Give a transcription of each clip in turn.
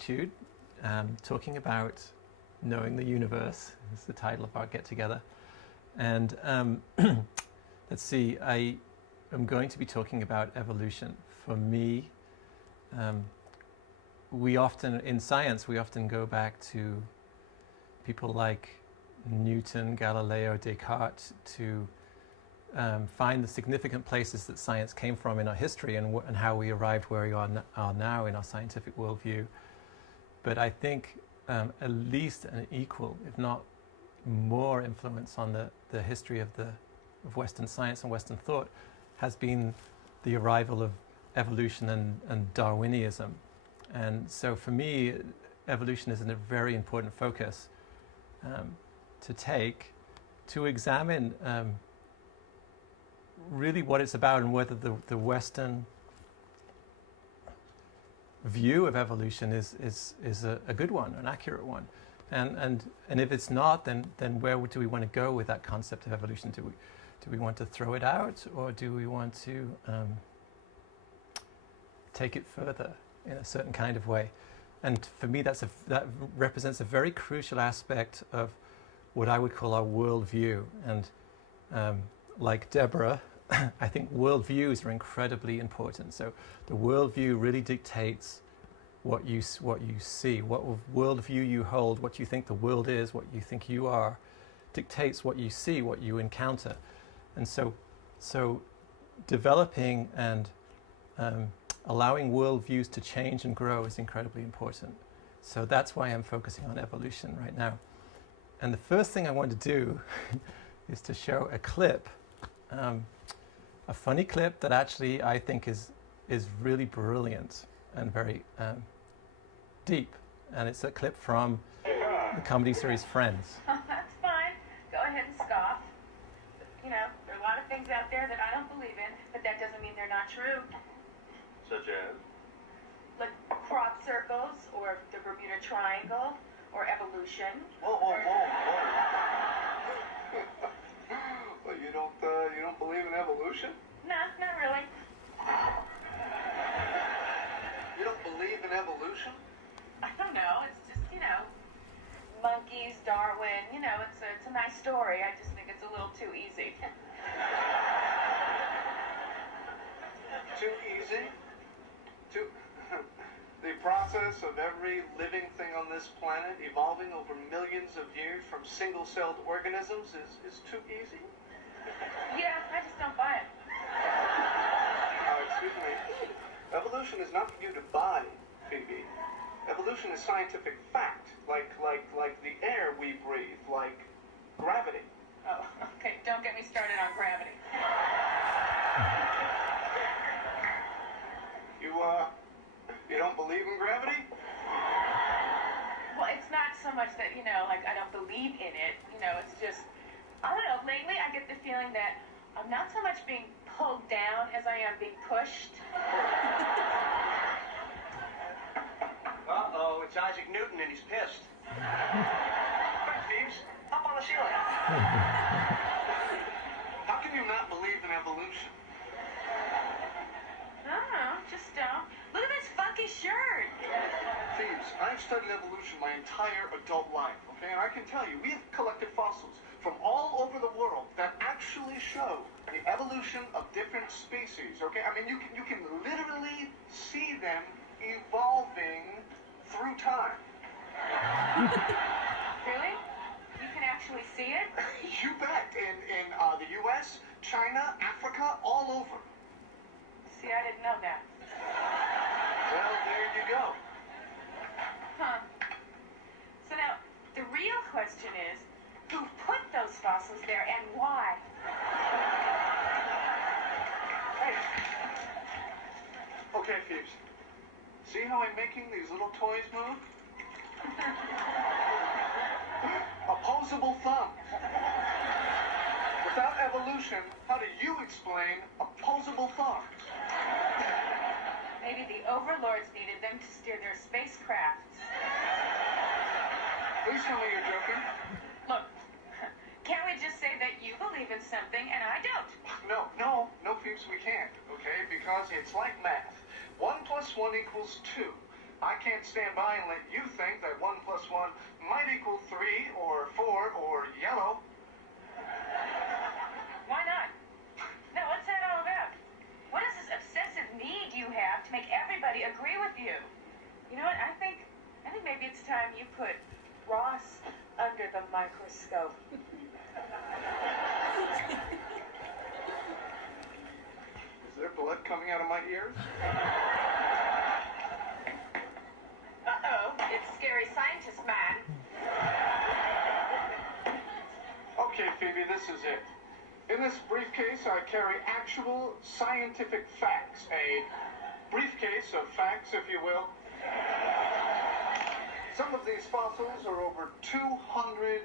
INNstitute, talking about knowing the universe. Is the title of our get-together. And let's see, I am going to be talking about evolution. For me, we often, in science, we often go back to people like Newton, Galileo, Descartes to find the significant places that science came from in our history and how we arrived where we are now in our scientific worldview. But I think at least an equal, if not more, influence on the history of Western science and Western thought has been the arrival of evolution and Darwinism. And so for me, evolution is a very important focus to take, to examine really what it's about and whether the Western view of evolution is a good one, an accurate one. And if it's not, then where do we want to go with that concept of evolution? Do we want to throw it out, or do we want to take it further in a certain kind of way? And for me, that represents a very crucial aspect of what I would call our worldview. And like Deborah, I think worldviews are incredibly important. So the worldview really dictates what you see, what worldview you hold, what you think the world is, what you think you are, dictates what you see, what you encounter. And so developing and allowing worldviews to change and grow is incredibly important. So that's why I'm focusing on evolution right now. And the first thing I want to do is to show a clip, a funny clip that actually I think is really brilliant and very deep. And it's a clip from the comedy series Friends. That's fine. Go ahead and scoff. You know, there are a lot of things out there that I don't believe in, but that doesn't mean they're not true. Such as? Like crop circles, or the Bermuda Triangle, or evolution. Whoa. Well, you don't believe in evolution? Nah, not really. You don't believe in evolution? I don't know. It's just, monkeys, Darwin. It's a nice story. I just think it's a little too easy. Too easy? The process of every living thing on this planet evolving over millions of years from single-celled organisms is too easy? Yeah, I just don't buy it. Excuse me. Evolution is not for you to buy, Phoebe. Evolution is scientific fact, like the air we breathe, like gravity. Oh, okay. Don't get me started on gravity. You don't believe in gravity? Well, it's not so much that, I don't believe in it. It's just, I don't know, lately I get the feeling that I'm not so much being pulled down as I am being pushed. Uh-oh, it's Isaac Newton and he's pissed. Quick, Phoebes, up on the ceiling. How can you not believe in evolution? I don't know, just don't. Look at this funky shirt. Phoebes, I've studied evolution my entire adult life, okay? And I can tell you, we have collected fossils from all over the world that actually show the evolution of different species, okay? I mean, you can literally see them evolving through time. Really? You can actually see it? You bet. In the U.S., China, Africa, all over. See, I didn't know that. Well, there you go. Huh. So now, the real question is, who put those fossils there and why? Hey. Okay, Phoebes. See how I'm making these little toys move? Opposable thumbs. Without evolution, how do you explain opposable thumbs? Maybe the overlords needed them to steer their spacecrafts. Please tell me you're joking. Look, can't we just say that you believe in something and I don't? No, Phoebes, we can't, okay? Because it's like math. 1 + 1 = 2. I can't stand by and let you think that 1 + 1 might equal 3 or 4 or yellow. Why not? No, what's that all about? What is this obsessive need you have to make everybody agree with you? You know what? I think maybe it's time you put Ross under the microscope. Is there blood coming out of my ears? Uh-oh, it's scary scientist man. Okay, Phoebe, this is it. In this briefcase, I carry actual scientific facts. A briefcase of facts, if you will. Some of these fossils are over 200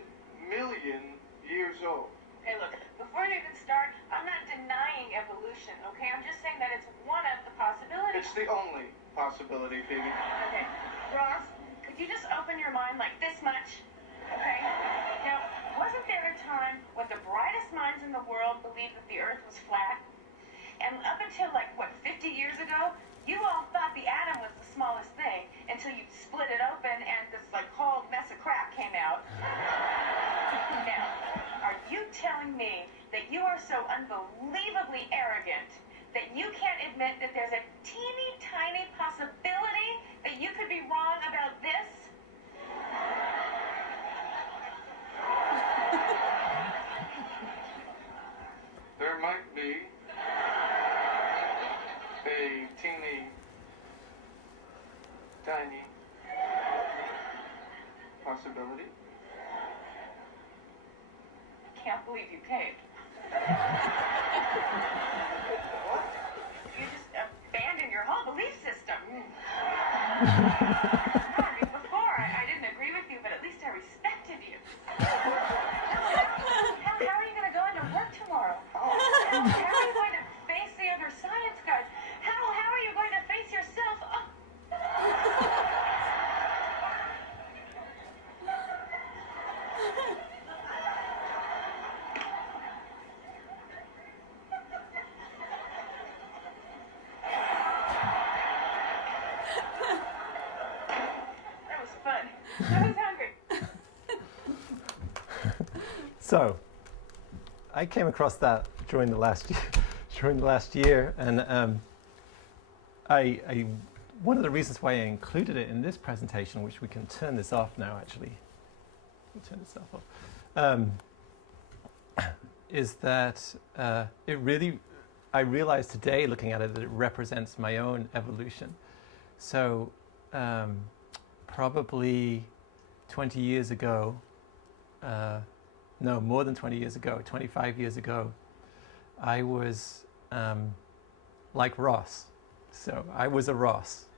million years old. Hey, look, before you even start, I'm not denying evolution, okay? I'm just saying that it's one of the possibilities. It's the only possibility, Phoebe. Okay. Ross, could you just open your mind like this much? Okay? Now, wasn't there a time when the brightest minds in the world believed that the Earth was flat? And up until, 50 years ago, you all thought the atom was the smallest thing until you split it open and this, whole mess of crap came out. Now, are you telling me that you are so unbelievably arrogant that you can't admit that there's a teeny tiny possibility that you could be wrong about this? There might be a teeny tiny possibility. Can't believe you paid. What? You just abandoned your whole belief system. Before, I didn't agree with you, but at least I respected you. How are you going to go into work tomorrow? How are you going to face the other science guys? How are you going to face yourself? Oh. That was fun. I was hungry. So, I came across that during the last year, and one of the reasons why I included it in this presentation, which we can turn this off now, actually, we'll turn this off, is that I realized today, looking at it, that it represents my own evolution. So, probably 20 years ago, no, more than 20 years ago, 25 years ago, I was like Ross. So I was a Ross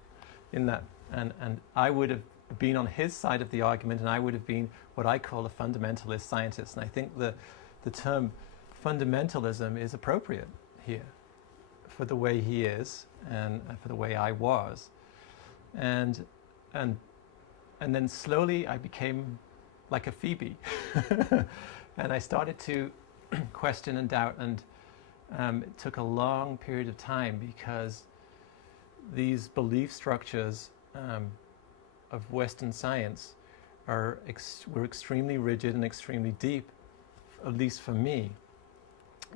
in that, and I would have been on his side of the argument, and I would have been what I call a fundamentalist scientist. And I think the term fundamentalism is appropriate here for the way he is and for the way I was. And then slowly I became like a Phoebe. And I started to question and doubt, and it took a long period of time because these belief structures of Western science were extremely rigid and extremely deep, at least for me.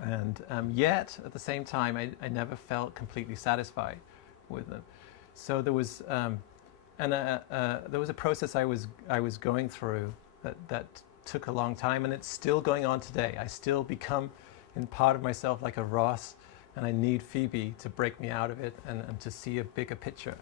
And yet, at the same time, I never felt completely satisfied with them. So there was there was a process I was going through that took a long time, and it's still going on today. I still become, in part of myself, like a Ross, and I need Phoebe to break me out of it and to see a bigger picture.